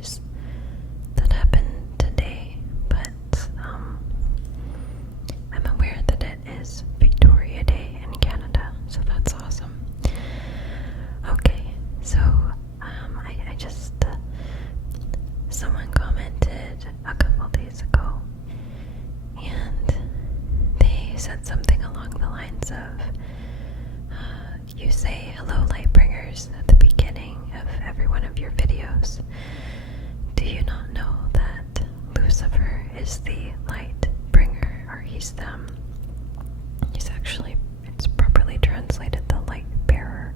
birthdays that happened today, but I'm aware that it is Victoria Day in Canada, so that's awesome. Okay, so I just someone commented a couple days ago, and they said something along the lines of, you say hello Lightbringers at the beginning of every one of your videos. Do you not know that Lucifer is the light bringer, or he's actually, it's properly translated the light bearer.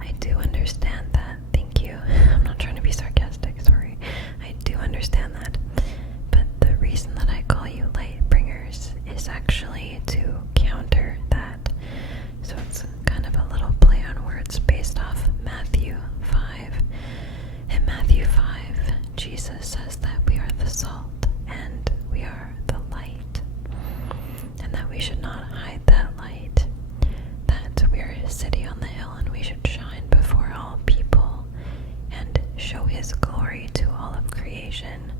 I do understand that. Thank you. I'm not trying to be sarcastic, sorry. I do understand that. But the reason that I call you light bringers is actually to counter that. So it's kind of a little play on words based off Matthew 5. In Matthew 5, Jesus says that we are the salt and we are the light, and that we should not hide that light, that we are a city on the hill and we should shine before all people and show his glory to all of creation.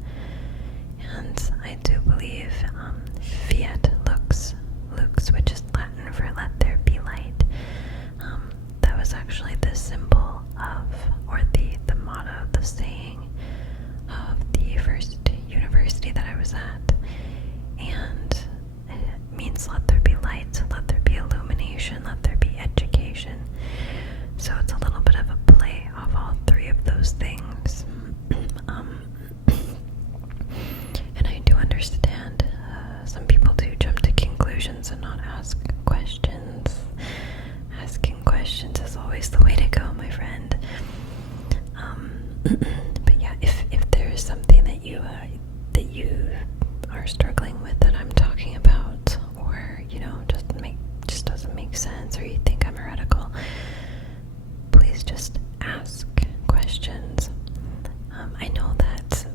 And I do believe fiat lux, which is Latin for let there be light, that was actually the symbol of, or the motto, the saying of the first university that I was at. And it means let there be light, let there be illumination, let there be education. So it's a little bit of a play of all three of those things. And I do understand some people do jump to conclusions and not ask questions. Asking questions is always the way to go, my friend. But yeah, if there is something that you are struggling with that I'm talking about, or just doesn't make sense, or you think I'm heretical, please just ask questions. I know that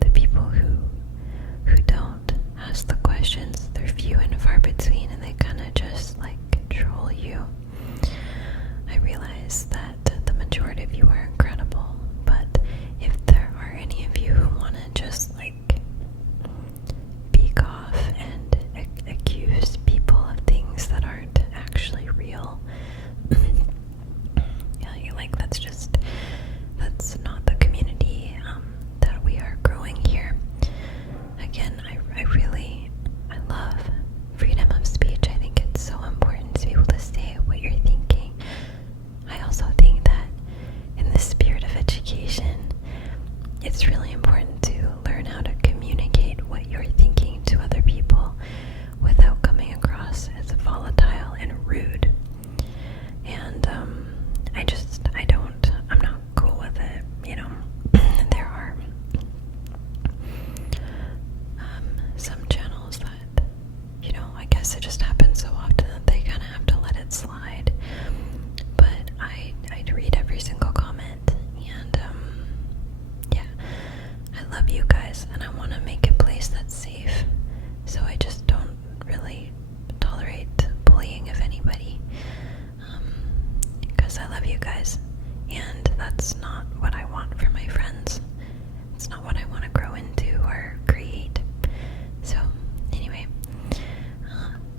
the people who don't ask the questions, they're few and far between, and they kind of just like control you. I realize that the majority of you are incredible, but if there are any of you who want to just like beak off and accuse people of things that aren't actually real, yeah, that's not the community that we are growing here. Again, I love freedom of speech. I think it's so important to be able to say what you're thinking. I also think that in the spirit of education, it's really important to learn how to communicate what you're thinking to other people without coming across as volatile and rude. And I'm not cool with it, There are some channels that, I guess it just happens so often that they kind of have to let it slide. But I read every single comment, and yeah, I love you guys, and I want to make a place that's safe, so I just don't really tolerate bullying of anybody, because I love you guys, and that's not what I want for my friends. It's not what I want to grow into or create. So anyway,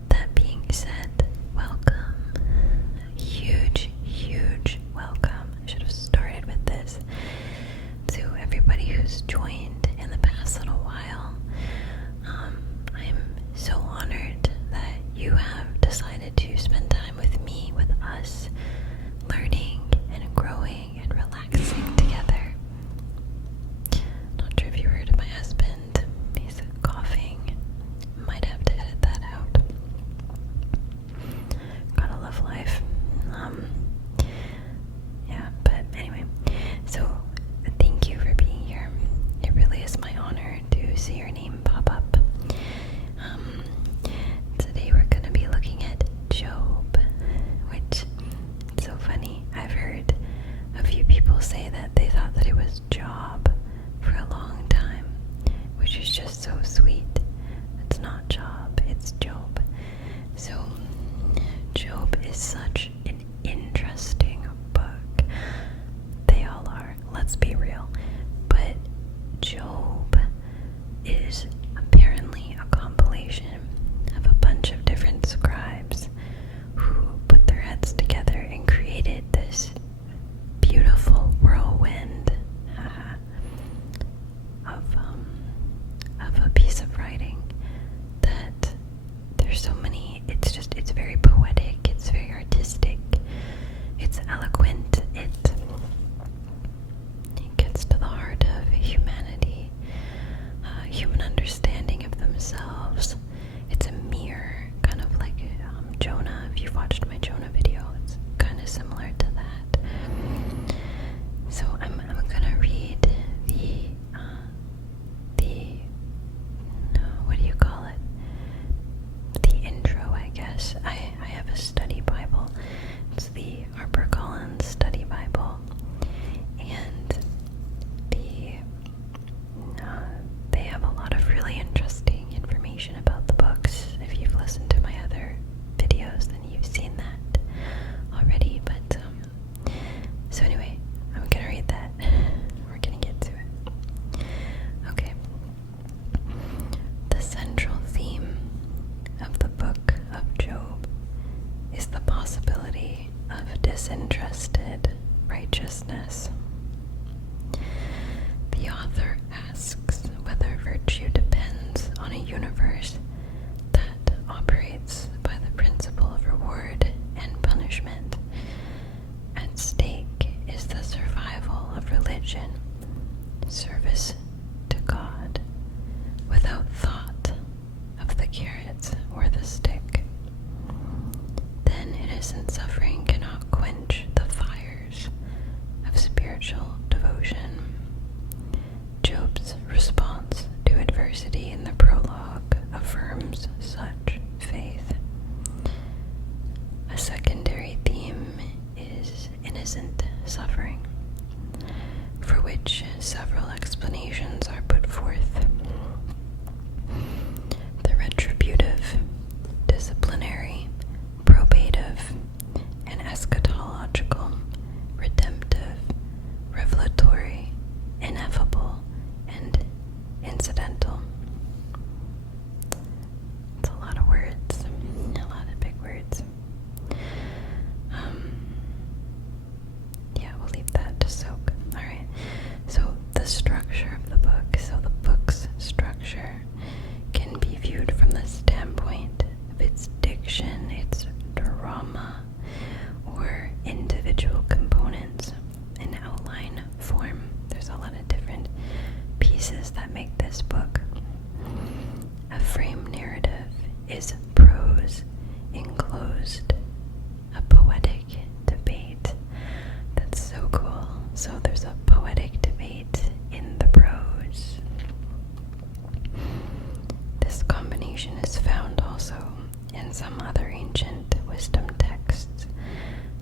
that being said, welcome. Huge welcome. I should have started with this. To everybody who's joined in the past little while, I'm so honored that you have decided to spend time with me, with us, learning and growing and relaxing together. Not sure if you heard of my husband. He's coughing. Might have to edit that out. Gotta love life. Yeah, but anyway, so thank you for being here. It really is my honor to see your name pop up. Today we're gonna be looking at Job, which is so funny. I've heard a few people say that they thought that it was Job for a long time, which is just so sweet. It's not Job, it's Job. So Job is such an interesting book. They all are. it gets to the heart of humanity, human understanding of themselves. It's a mirror, kind of like Jonah. If you've watched my Jonah video, it's kind of similar to that. So I'm gonna read the what do you call it? The intro, I guess. I have a study Bible. It's the HarperCollins Study Bible, and they have a lot of really interesting information about the books. If you've listened to my other videos, then you've seen that already. But so anyway, I'm gonna read that. We're gonna get to it. Okay. The central theme of the book of Job is the possibility of disinterested righteousness. The author asks whether virtue depends on a universe that operates by the principle of reward and punishment. At stake is the survival of religion, service to God, without thought of the carrot or the stick. Then innocent suffering cannot quench the fires of spiritual devotion. Job's response to adversity in the prologue affirms such faith. A secondary theme is innocent suffering, for which several explanations are put forth. The retributive, disciplinary, probative, and eschatological, redemptive, revelatory, ineffable, and incidental. It's a lot of words, a lot of big words. Yeah, we'll leave that to soak. Alright, so the structure of the book. So the book's structure can be viewed from the standpoint of its diction, its drama, or individual components in outline form. There's a lot of different pieces that make this book. A frame narrative is prose enclosed, a poetic debate. That's so cool. So there's a poetic debate in the prose. This combination is found also in some other ancient wisdom texts,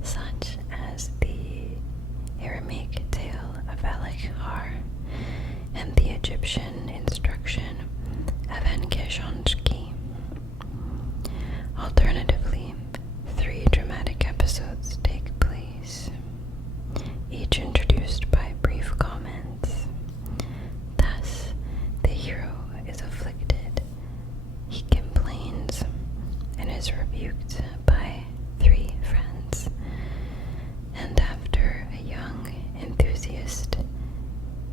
such as the Aramaic tale of Alekhar and the Egyptian instruction of Enkeshonshki. Alternatively, 3 dramatic episodes take place, each introduced by brief comments. Thus, the hero is afflicted, he complains, and is rebuked by 3 friends. And after a young enthusiast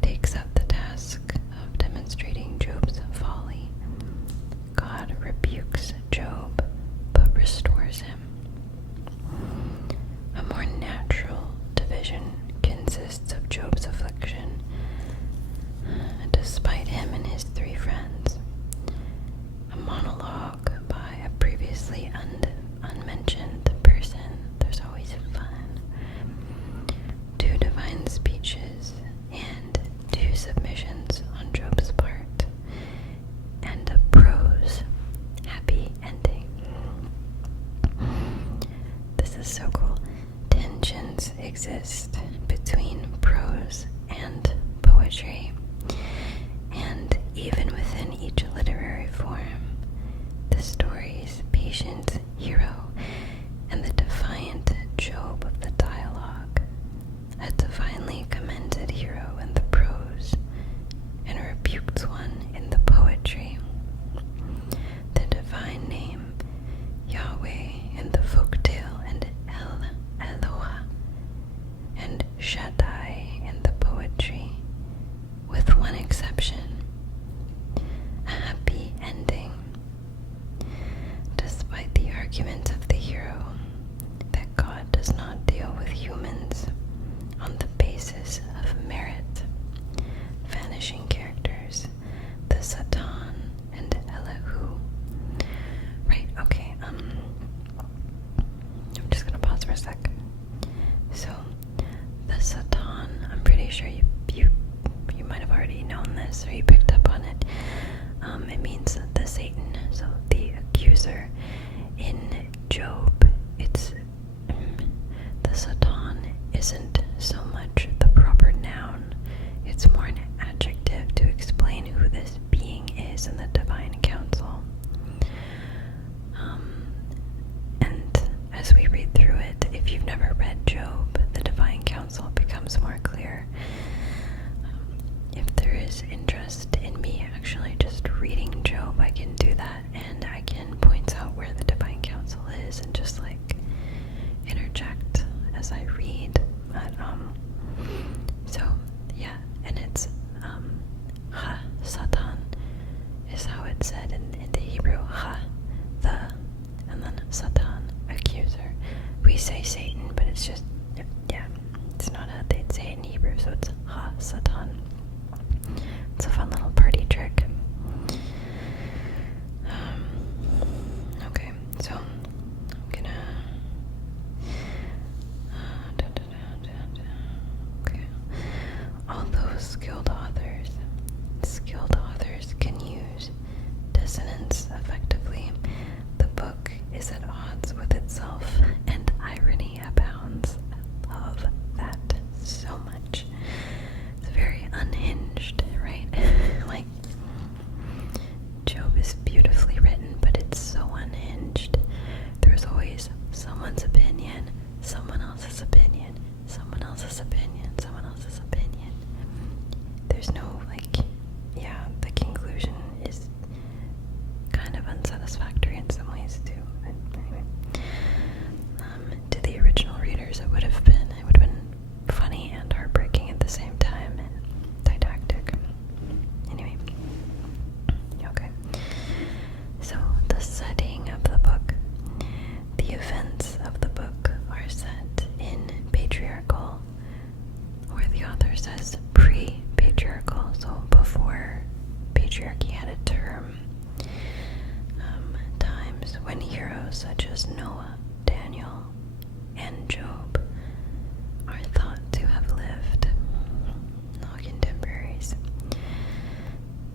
takes up the task of demonstrating Job's folly, God rebukes Job but restores him. A more natural division consists of Job's affliction, despite him and his 3 friends. A monologue by a previously unmentioned person. There's always fun. 2 divine speeches and 2 submissions on Job's part, and a prose happy ending. This is so cool. Tensions exist between prose and poetry, and even within each literary form, the story's patient hero and the defiant Job of the dialogue, a divinely commended hero in the prose, and a rebuked one in the poetry. The divine name, Yahweh, in the folktale, and Eloah, and Shaddai in the poetry, with one exception, a happy ending. Despite the argument of the hero that God does not deal with humans, guess, or you picked up on it. It means the Satan, so the accuser. In Job, it's the Satan isn't so much the proper noun, it's more an adjective to explain who this being is in the divine council. And as we read through it, if you've never read Job, the divine council becomes more clear. If there is interest in me actually just reading Job, I can do that, and I can point out where the divine council is and just like interject as I read. But, so yeah, and it's ha Satan is how it's said in the Hebrew. Ha, the, and then Satan, accuser. We say Satan, but it's just, yeah, it's not how they'd say it in Hebrew, so it's ha Satan. It's a fun little party trick. Okay, so I'm gonna okay. Although skilled authors can use dissonance effectively, the book is at odds with itself, and irony abounds. I love that so much. It's very unhinged, right? Like, Job is beautifully written, but it's so unhinged. There's always someone's opinion, someone else's opinion, someone else's opinion, someone else's opinion. There's no, like, yeah, the conclusion is kind of unsatisfactory in some ways too. But anyway, to the original readers, it would have been funny and heartbreaking at the same time, and didactic. Anyway, okay. So the setting of the book, the events of the book are set in patriarchal, or the author says pre-patriarchal, so before patriarchy had a term, times when heroes such as Noah, Daniel, and Job are thought to have lived, all contemporaries.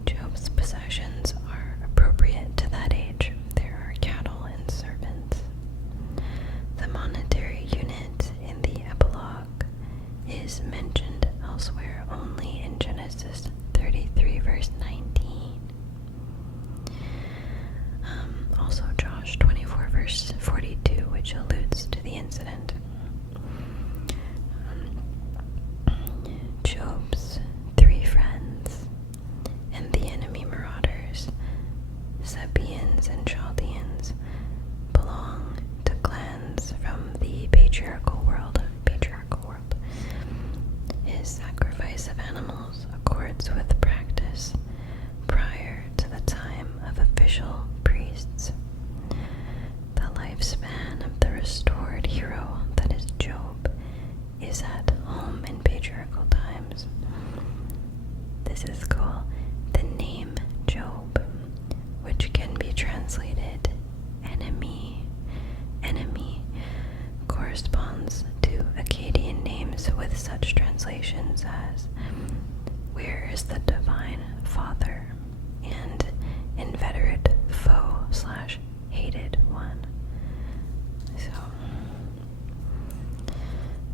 Job's possessions are appropriate to that age. There are cattle and servants. The monetary unit in the epilogue is mentioned elsewhere only in Genesis 33 verse 19. Also Josh 24 verse 42, which alludes to the incident. Job's three friends and the enemy marauders, Sabaeans and Chaldeans, belong to clans from the patriarchal world. His sacrifice of animals accords with practice prior to the time of official priests. The lifespan of the restored hero that is Job is at home in patriarchal times. This is cool. The name Job, which can be translated enemy, corresponds to Akkadian names with such translations as where is the divine father and inveterate foe / hated one. So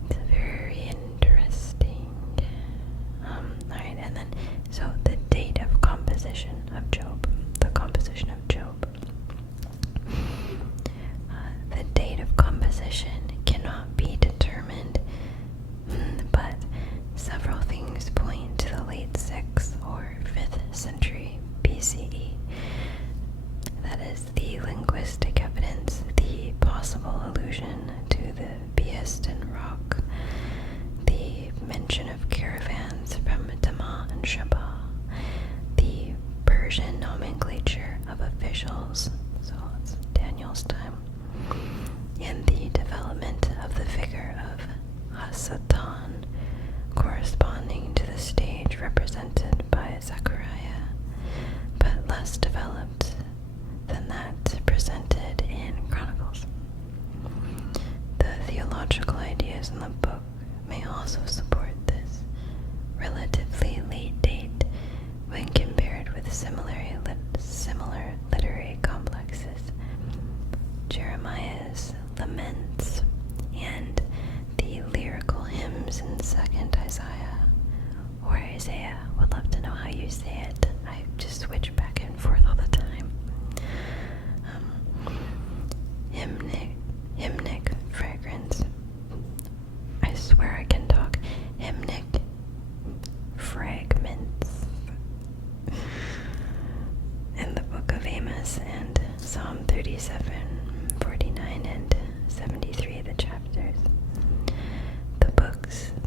it's very interesting. Alright, and then so the date of composition of Job. The date of composition cannot be determined, but several things point to the late 6th or 5th century BCE. That is the linguistic evidence, the possible allusion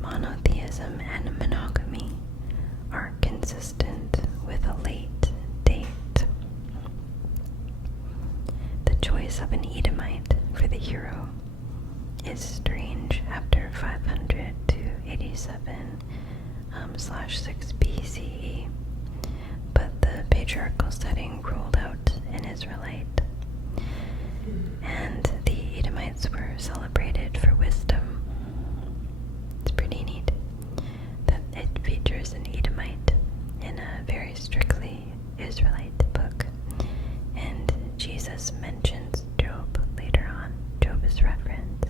monotheism and monogamy are consistent with a late date. The choice of an Edomite for the hero is strange after 500 to 87/6 BCE, but the patriarchal setting ruled out an Israelite, and the Edomites were celebrated for wisdom. It's pretty neat that it features an Edomite in a very strictly Israelite book, and Jesus mentions Job later on. Job is referenced.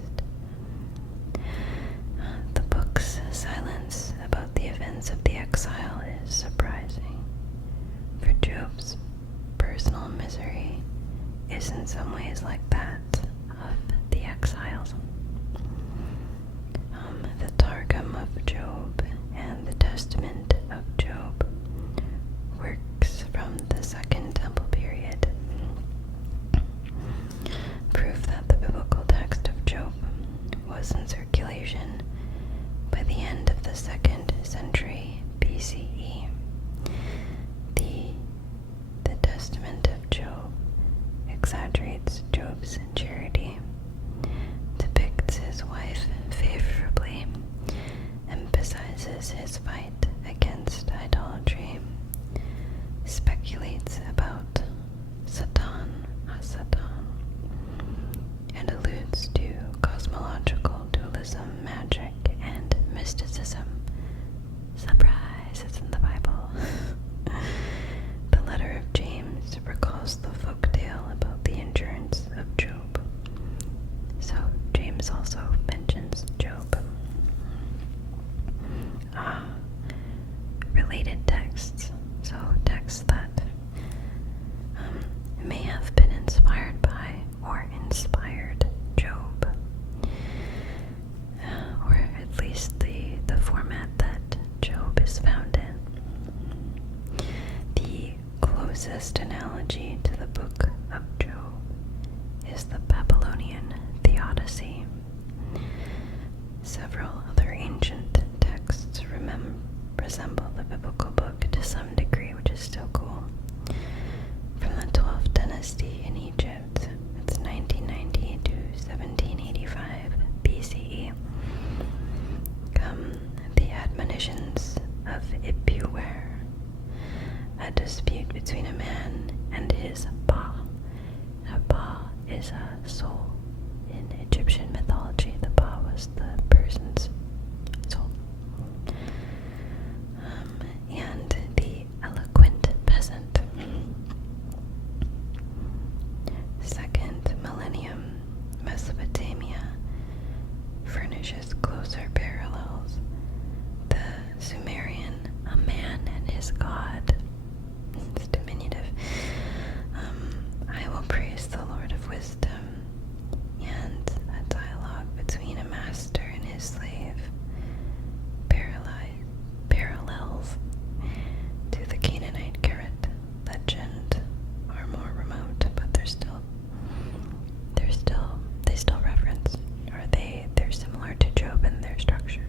The book's silence about the events of the exile is surprising, for Job's personal misery is in some ways like that of the exiles. The Targum of Job and the Testament of Job works from the Second Temple period prove that the biblical text of Job was in circulation by the end of the 2nd century BCE. The Testament of Job exaggerates Job's charity, depicts his wife favorably, emphasizes his fight against idolatry, speculates about Satan, and alludes to cosmological dualism, magic, and mysticism. Surprise, it's in the Bible. The letter of James recalls the folktale about the endurance of Job. So James also mentions Job. Related texts. So texts that may have been inspired by or inspired Job. Or at least the format that Job is found in. The closest analogy to the book of Job is the Babylonian Theodicy. Several other ancient texts resemble the biblical book to some degree, which is still cool. From the 12th dynasty in Egypt, it's 1990 to 1785 BCE, come the admonitions of Ipuwer, a dispute between a man and his Ba. Now, Ba is a soul. In Egyptian mythology, the Ba was the person's soul. And the eloquent peasant. Second millennium Mesopotamia furnishes closer parallels. The Sumerian, a man and his god. It's diminutive. I will praise the Lord of wisdom, and a dialogue between a master and his slave parallels to the Canaanite Carrot legend are more remote, but they still reference, or they're similar to Job in their structure.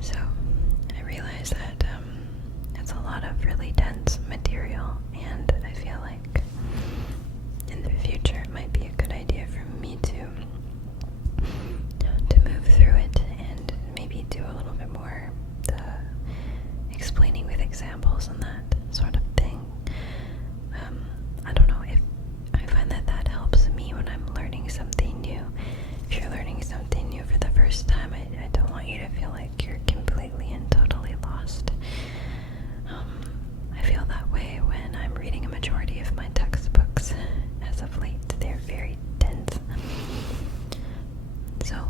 So I realize that it's a lot of really dense material, and I feel like in the future it might be a good idea for me to move through it and maybe do a little bit more explaining with examples and that sort of thing. I don't know if I find that helps me when I'm learning something new. If you're learning something new for the first time, I don't want you to feel like you're completely and totally lost. I feel that way when I'm reading a majority of my textbooks as of late. They're very dense. So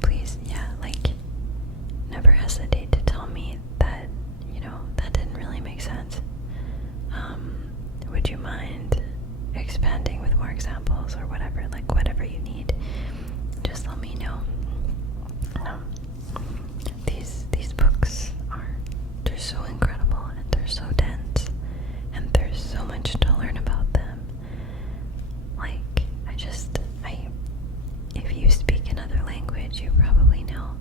please, never hesitate to tell me that, that didn't really make sense. Would you mind expanding with more examples or whatever, whatever you need? Just let me know. These books they're so incredible, and they're so dense, and there's so much to learn about them. If you speak another language, you probably know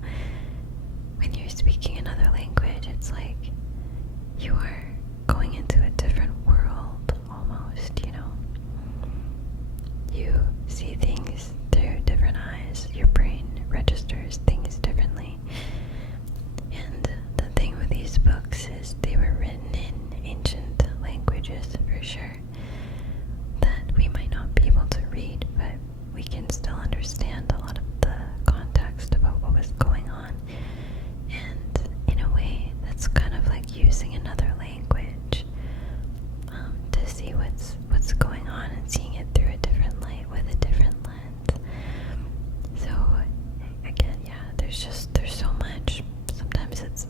there's so much. Sometimes it's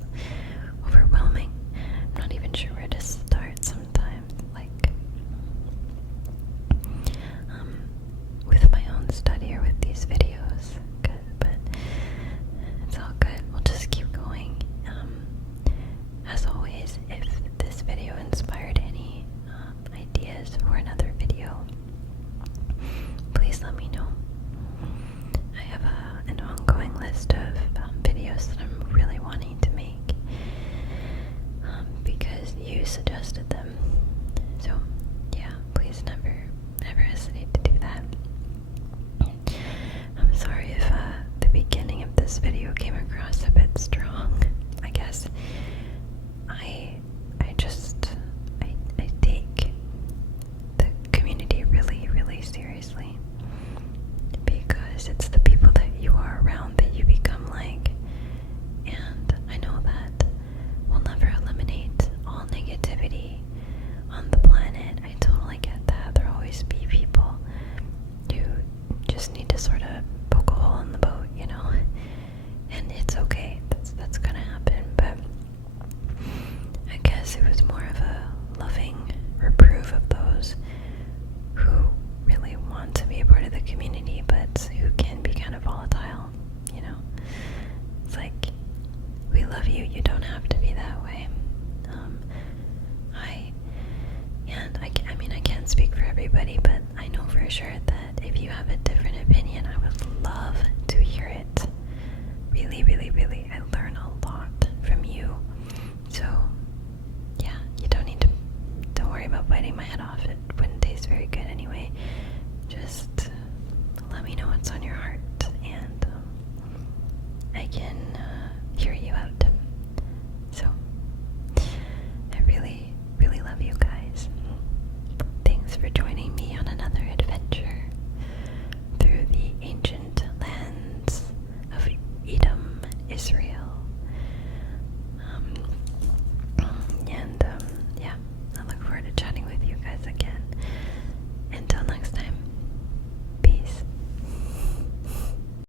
overwhelming. I'm not even sure where to start sometimes. Like, with my own study or with these videos. But it's all good. We'll just keep going. As always, if this video inspired any ideas for another video, please let me know. I have an ongoing list of videos that I'm really wanting to make because you suggested them. So yeah, please never hesitate to do that. I'm sorry if the beginning of this video came across a bit strong. I guess I take the community really, really seriously, because it's the people that you are around that you become like. And I know that we'll never eliminate all negativity on the planet. I totally get that. There'll always be people. You just need to sort of poke a hole in the boat, you know? And it's okay. That's gonna happen. But I guess it was more of a loving reproof of those who really want to be a part of the community, but who can be kind of volatile, you know? It's like, we love you, you don't have to be that way. I mean, I can't speak for everybody, but I know for sure that if you have a different opinion, I would love to hear it. Really, really, really. I learn a lot from you. So, yeah, you don't worry about biting my head off. It wouldn't taste very good anyway. Just let me know what's on your heart, and I can